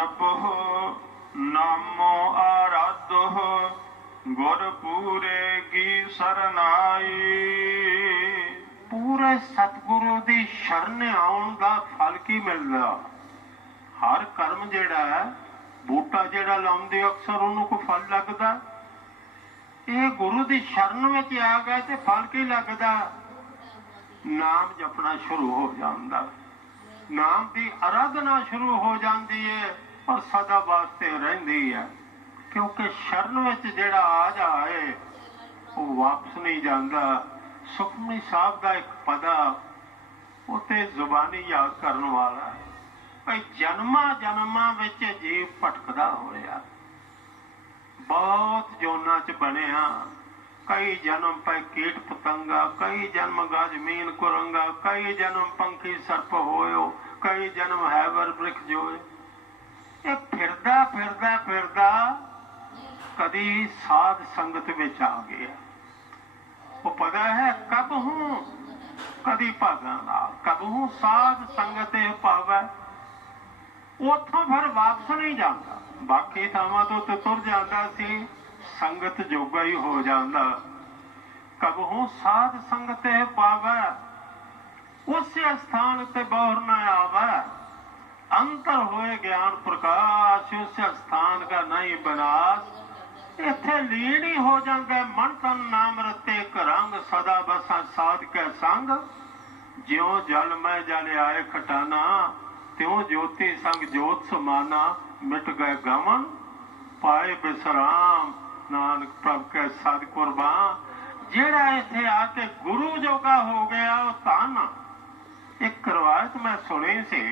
ਜਪੋ ਨਾਮੋ ਆਰਾਧੋ ਗੁਰ ਪੂਰੇ ਕੀ ਸਰਨਾਈ। ਪੂਰੇ ਸਤਿਗੁਰੂ ਦੀ ਸ਼ਰਨ ਆਉਣ ਦਾ ਫਲ ਕੀ ਮਿਲਦਾ? ਹਰ ਕਰਮ ਜਿਹੜਾ ਹੈ, ਬੂਟਾ ਜਿਹੜਾ ਲਾਉਂਦੇ ਅਕਸਰ ਉਹਨੂੰ ਕੋਈ ਫਲ ਲੱਗਦਾ? ਇਹ ਗੁਰੂ ਦੀ ਸ਼ਰਨ ਵਿੱਚ ਆ ਗਿਆ ਤੇ ਫਲ ਕੀ ਲੱਗਦਾ? ਨਾਮ ਜਪਣਾ ਸ਼ੁਰੂ ਹੋ ਜਾਂਦਾ। ਨਾਮ ਦੀ ਅਰਾਧਨਾ ਸ਼ੁਰੂ ਹੋ ਜਾਂਦੀ ਹੈ ਔਰ ਸਦਾ ਵਾਸਤੇ ਰਹਿੰਦੀ ਹੈ ਕਿਉਂਕਿ ਸ਼ਰਨ ਵਿੱਚ ਜਿਹੜਾ ਆ ਜਾਏ ਉਹ ਵਾਪਸ ਨਹੀਂ ਜਾਂਦਾ। ਸੁਖਮਨੀ ਸਾਹਿਬ ਦਾ ਇੱਕ ਪਦਾ ਉਤੇ ਜ਼ੁਬਾਨੀ ਯਾਦ ਕਰਨ ਵਾਲਾ ਹੈ। ਭਈ ਜਨਮਾਂ ਜਨਮਾਂ ਵਿੱਚ ਜੀਵ ਭਟਕਦਾ ਹੋਇਆ। ਬਹੁਤ ਜੋਨਾਂ ਚ ਬਣਿਆ। ਕਈ ਜਨਮ ਪੈ ਕੀਟ ਪਤੰਗਾ, ਕਈ ਜਨਮ ਗਾਜਮੀਨ ਕੁਰੰਗਾ, ਕਈ ਜਨਮ ਪੰਖੀ ਸਰਪ ਹੋਇਓ, ਕਈ ਜਨਮ ਹੈਵਰ ਬ੍ਰਿਖ ਜੋਏ। ਇਹ ਫਿਰਦਾ ਫਿਰਦਾ ਫਿਰਦਾ ਕਦੀ ਸਾਧ ਸੰਗਤ ਵਿੱਚ ਆ ਗਿਆ। ਉਹ ਪਤਾ ਹੈ ਕਬ ਹੂੰ, ਕਦੀ ਭਾਗਾ ਨਾਲ ਕਬ ਹੂੰ ਸਾਧ ਸੰਗਤ ਪਾਵੈ ਉਥੋਂ ਫਿਰ ਵਾਪਸ ਨਹੀਂ ਜਾਂਦਾ। ਬਾਕੀ ਥਾਵਾਂ ਤੋਂ ਤੇ ਤੁਰ ਜਾਂਦਾ ਸੀ, ਸੰਗਤ ਜੋਗਾ ਹੀ ਹੋ ਜਾਂਦਾ। ਕਬ ਹੂੰ ਸਾਧ ਸੰਗਤ ਇਹ ਪਾਵੈ ਉਸੇ ਸਥਾਨ ਤੇ ਬੌਰ ਨਾ ਆਵੈ। ਅੰਤਰ ਹੋਏ ਗਿਆਨ ਪ੍ਰਕਾਸ਼ ਉਸ ਸਥਾਨ ਦਾ ਨਹੀਂ ਬਨਾਸ। ਇੱਥੇ ਲੀਨ ਹੀ ਹੋ ਜਾਂਦਾ ਮਨ ਤਨ ਨਾਮ ਰਤੇ ਇੱਕ ਰੰਗ ਸਦਾ ਬਸਾ ਸਾਧ ਕੇ ਸੰਗ। ਜਿਉ ਜਲ ਮੈਂ ਜਲ ਆਏ ਖਟਾਨਾ, ਤਿਉ ਜੋਤੀ ਸੰਗ ਜੋਤ ਸਮਾਨਾ, ਮਿਟ ਗਏ ਗਮਨ। ਪਾਏ ਬਿਸਰਾਮ, ਨਾਨਕ ਪ੍ਰਭ ਕੇ ਸਦ ਕੁਰਬਾਨ। ਜਿਹੜਾ ਇੱਥੇ ਆ ਕੇ ਗੁਰੂ ਜੋਗਾ ਹੋ ਗਿਆ, ਉਹ ਤਾਂ ਇੱਕ ਰਵਾਇਤ ਮੈਂ ਸੁਣੀ ਸੀ